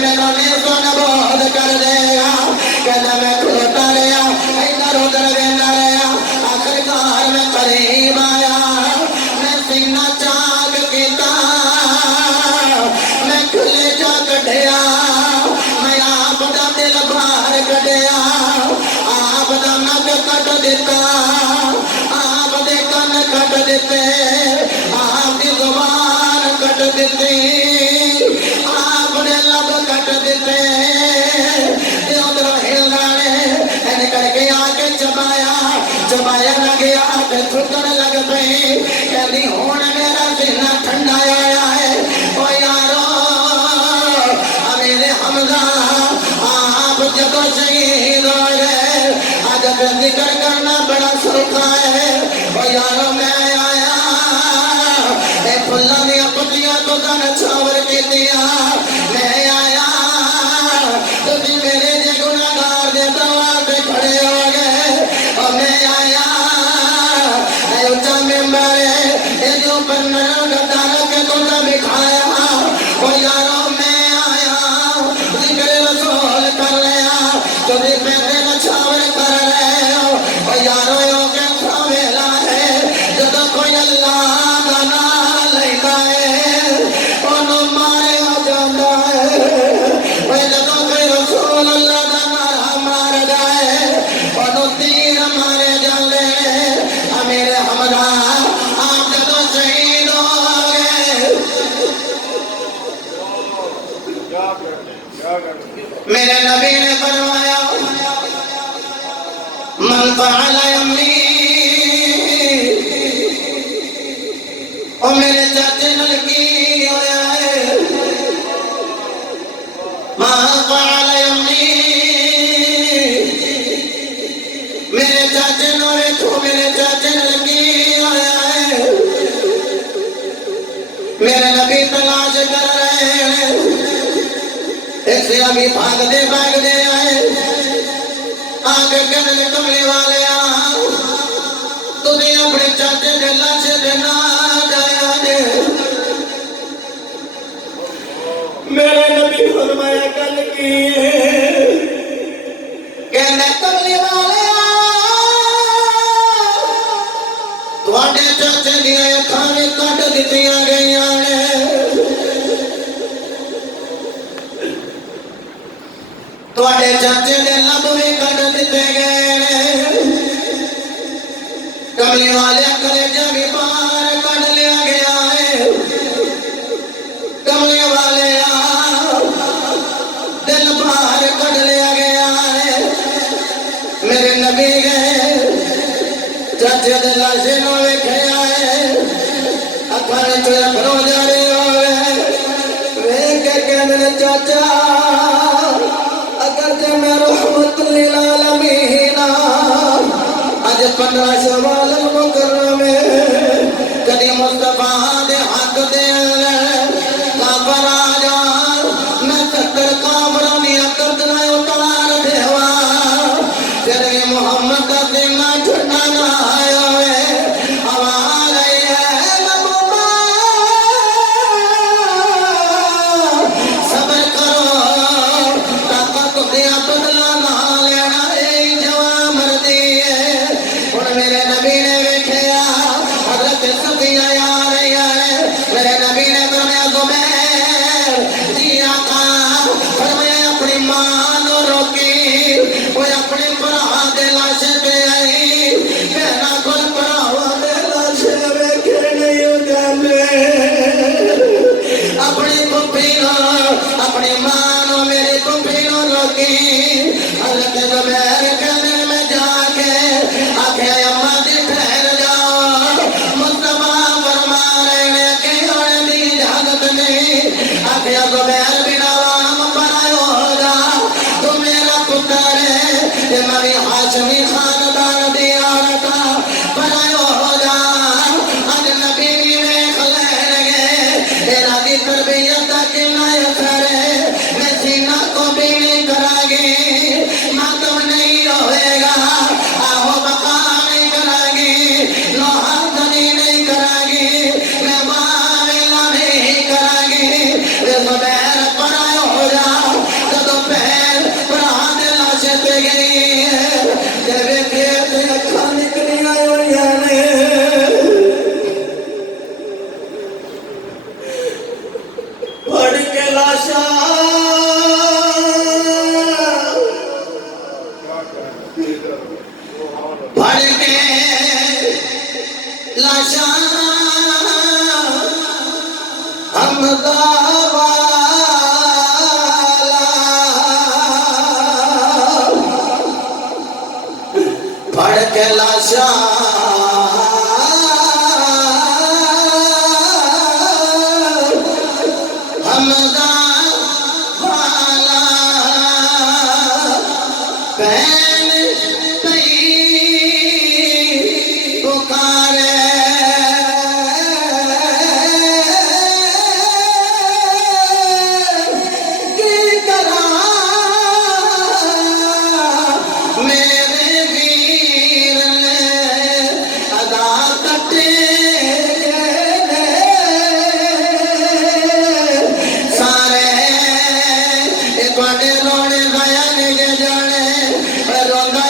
मैनू नहीं सुन बोध कर देगा। कहना मैं खलोता रहा इधर उधर वेंदा रहा, आखिरकार मैं करीब आया, मैं सीना चाक किया, मैं कलेजा कढ़िया, मैं आप दा दिल बाहर कढ़िया, आप दा नक कट दिता, आप दे कन कट दिते, आप दी जुबान कट दिती, आपने लब कट दिते, उधरों हिलना ने इन करके आके चबाया, चबाया न गया तो थुकन लग पई। कहती हुण मेरा सीना ठंडा आया है। ओ यारो मेरे हमजा आप जदों शहीद हो गए, अज जिक्र करना बड़ा सौखा है। ओ यारो मैं आया फुल्लां दी पत्तियां तो तन छावर के दिया, मैं आया तुसी मेरे जे गुनाहगार दे दवा पे खड़े हो गए। और मैं आया उच्चा मेंबर ये जो पन्ना गद्दार के तुमने बिखाया। ओ यारो मैं आया जिक्र रसूल कर लिया, तुझे पैसे न छावर कर रहे हो। ओ यारो यो कैसा वेला है जदों कोई अल्लाह दा नाम लेता है ओनू मारिया जाता है। जदों कोई रसूल अल्लाह दा नारा मारदा है ओनू तीर मारे जाते हैं। मेरे हमदा आप जदों शहीद हो गए, मेरे नबी ने फरमाया मन फअल अमरी, ओ मेरे चाचे नाल की होया है, मन फअल अमरी, मेरे चाचे नो वेखो मेरे चाचे नाल की होया है। मेरे नबी तलाश कर रहे हैं, ऐसे अभी भागते भागते आए, आगे कहने कमले वाले तुझे अपने चाचे के लाश देना जाया दे। मेरे नबी फरमाया कल की कहने कमले वाले तुहाडे चाचे दियां अखां भी कट दित्तियां गईयां ने, तुहाडे चाचे दे लब भी कट दिते गए ने, कमली वाले कलेजा भी बाहर कट लिया गया है। कमली वाले दिल बाहर कट लिया गया है। मेरे नबी गए चाचे दे लाशे नु वेखिया है, अखां च अखरो जा रहे हो गए, वेख के कहने चाचा अगर जे मैं रहमत लिल आलमीन आज 15 शवाल मुकर्रम कदी मुस्तफा दे हक दे काफर आ जा, मैं 70 काफरों दी गर्दनां उतार देवा, तेरे मोहम्मद दा सीना ठंडा ना आया होवे। आवाज आई है महबूबा सबर करो, ताकत दिया बदला ना लेना, यही जवान मर्दी है। हुण मेरे नबी ने वेखिया हजरत सफिया आ रही है, मेरे नबी ने फरमाया ज़ुबैर जी आका, फरमाया अपनी मां नु रोकी, ओए अपने भरा दे लाशे पे आई, कहना कोई भरावा दे लाशे वेखे नहीं जाते, अपनी पुप्पी नो अपनी मां नु मेरी पुप्पी नु रोकी। हजरत ज़ुबैर कहने में जाके आखे अम्मा जी ठहर जाओ, मुस्तफा फरमा रहे हैं कि होने दी इजाजत नहीं। आखे ज़ुबैर बिना वाम बनायो हो जा, तू मेरा पुत्र है, ये मेरी हाशमी खानदान दी औरत बनायो हो जा। अज नबी भी वेख लैणगे तेरा दी तरबियत कि मैं असर है, मैं सीना को भी नहीं करांगी, मातम नहीं होएगा, आहो बका नहीं करांगी, लोहाजनी नहीं करांगी, मैं बावेला नहीं करांगी। वे ज़ुबैर लाशा फड़ के लाशा हमदा वाला फड़ के लाशा हमदा वाला बहन कई पुकारे की करा मेरे वीर ने अदा कटे सारे बड़े रोने गया निजे जाने रोंदा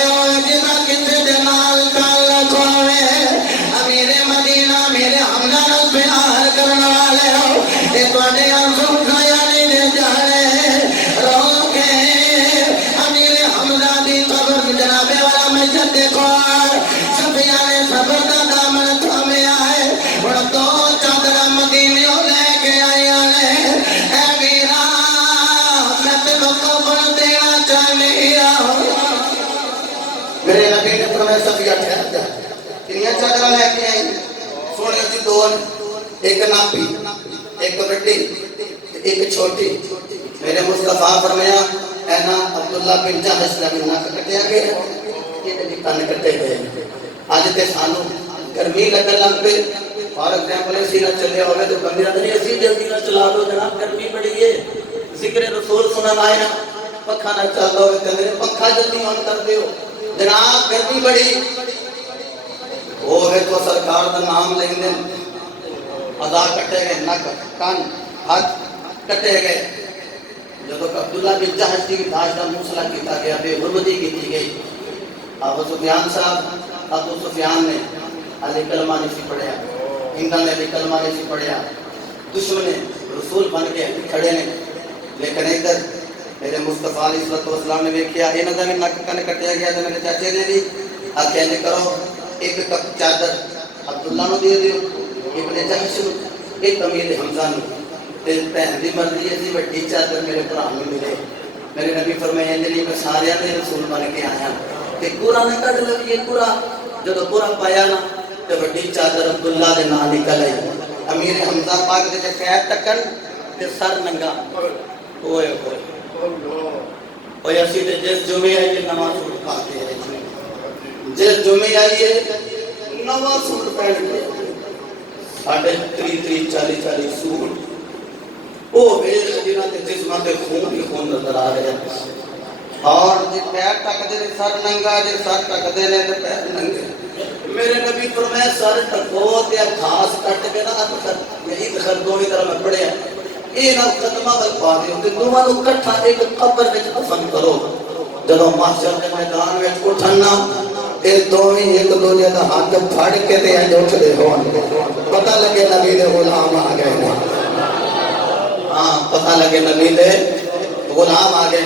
जिना किसे दे नाल काल खोवे अमीरे मदीना मेरे हमजा नाल प्यार करने वाले हो ये बड़े आंसू गया निजे जाने रो के अमीरे हमजा दी कब्र जनाबे वाला मस्जिद देखो सफिया ने सबर दा दामन थामे आए हुण दो चादर मदीने लेके आया ने ए वीरा मैं तेनों कब्र देना चाहनी मेरे नबी ने फरमाया सफिया ठहर जा कितनी चादर लेके आई सोने सी दो एक नापी एक बड़ी एक छोटी मेरे मुस्तफा फरमाया ऐना अब्दुल्ला बिन जहश दा नक कटिया गया ये भी कान कटे गए आज ते सानू गर्मी लगन लग पे फॉर एग्जांपल एसी ना चले होवे तो बंदियां नहीं एसी जल्दी ना चला दो जनाब गर्मी बड़ी है जिक्र रसूल सुनन आए ना पंखा ना चल दो कहंदे पंखा जल्दी ऑन कर दियो जनाब गर्मी बड़ी वो है तो सरकार का नाम लेंदे अदा कटे गए नक कान हाथ कटे गए जब अब्दुल्ला बिन जहश की लाश का मूसला किया गया बेहुरमती की गई अबू सुफियान साहब अबू सुफियान ने अली कलमा नहीं पढ़िया इंदा ने भी कलमा नहीं पढ़िया दुश्मन रसूल बन के खड़े ने लेकिन इधर मेरे मुस्तफा अलैहिस्सलाम ने देखा इन्हों का भी नक कन कटिया गया तो मेरे चाचे ने भी आख्या जी करो एक कप चादर अब्दुल्ला को दे दियो इब्ने जहश एक अमीर हमजा ते भैन की मर्जी है वड्डी चादर मेरे भरा में मिले मेरे नबी फरमाया जी मैं सारे ने रसूल बन के आया ते पूरा ना कट लगी पूरा जब पूरा पाया ना तो वड्डी चादर अब्दुल्ला के नाम निकल आई अमीर हमजा पाक दे पैर टकन ते सर नंगा ओए ओए ओए असी ते जिस जुमे आई है नवा सूट पा के आई जिस जुमे आई है नवा सूट पहन के साढ़े 30-40 सूट ओ वेल जिन्हां दे जिस्मां ते खून ही खून नजर आ रहे हैं और जे पैर टकदे ने सर नंगा जे सर टकदे ने ते पैर नंगे मेरे नबी फरमाया सर टको ते घास कट के ना यही दखल दोनों तरह में पड़िया ये ना कदमा वल पा दियो ते दोवां नु इकट्ठा एक कब्र विच दफन करो जब महशर के मैदान में उठना ये दोवें एक दूजे का हाथ फड़ के ते उठदे होण पता लगे नबी दे गुलाम आ गए ना हाँ पता लगे नबी दे गुलाम आ गए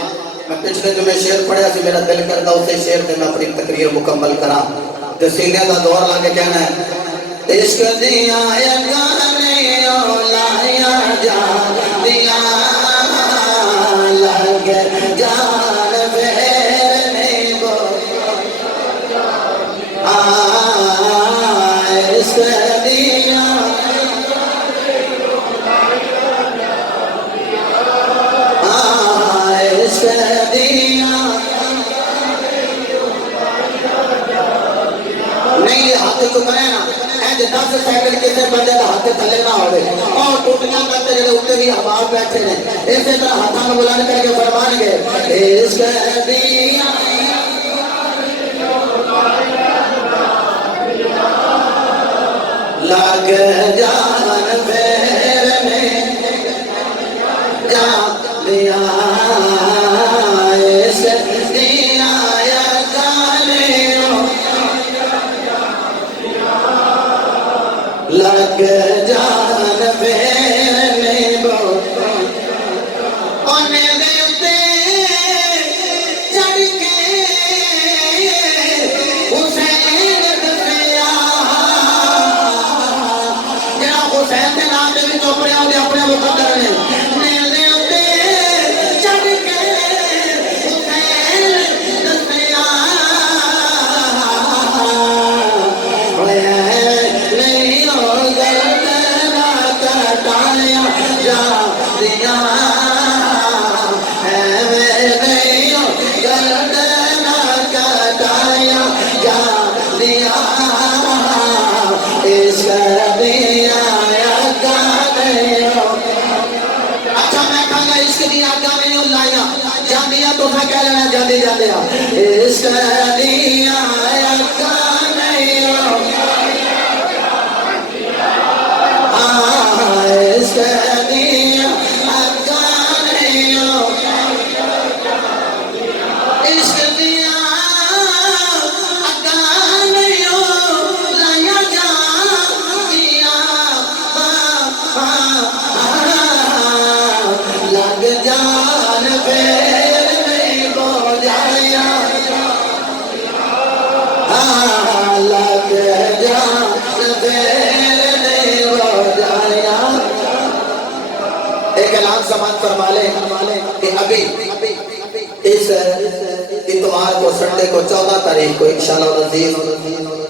मैं पिछले जो मैं शेर पढ़िया सी मेरा दिल करता उसे शेर से मैं अपनी तकरीर मुकम्मल करा तो सीने का दौर लाके कहना है इश्क दिया गाने ओ लाया जा दिया लगे जान फेरने बो इश्क दिया नहीं हाथ तो करे ना ऐसे 10 सेकंड किसी बंदे का हाथ थले ना होवे और टूटियां करते जड़े उत्ते भी अहबाब बैठे ने इसी तरह हाथों में बुलंद करके फरमाएंगे इश्क दिया लग जान फेरने जा दिया लग जान फेरने इश्क दी आका ने लाया जांदियां तो कह लेना जांदे जांदे इश्क दी आका नहीं इश्क दी आका नहीं इश्क दी आका नहीं लाया जांदियां लग जान फेर नहीं बोझाया लग जान फेर नहीं बोझाया। एक ऐलान समाज फरमा ले कि अभी इस इतवार को संडे को 14 तारीख को इंशाअल्लाह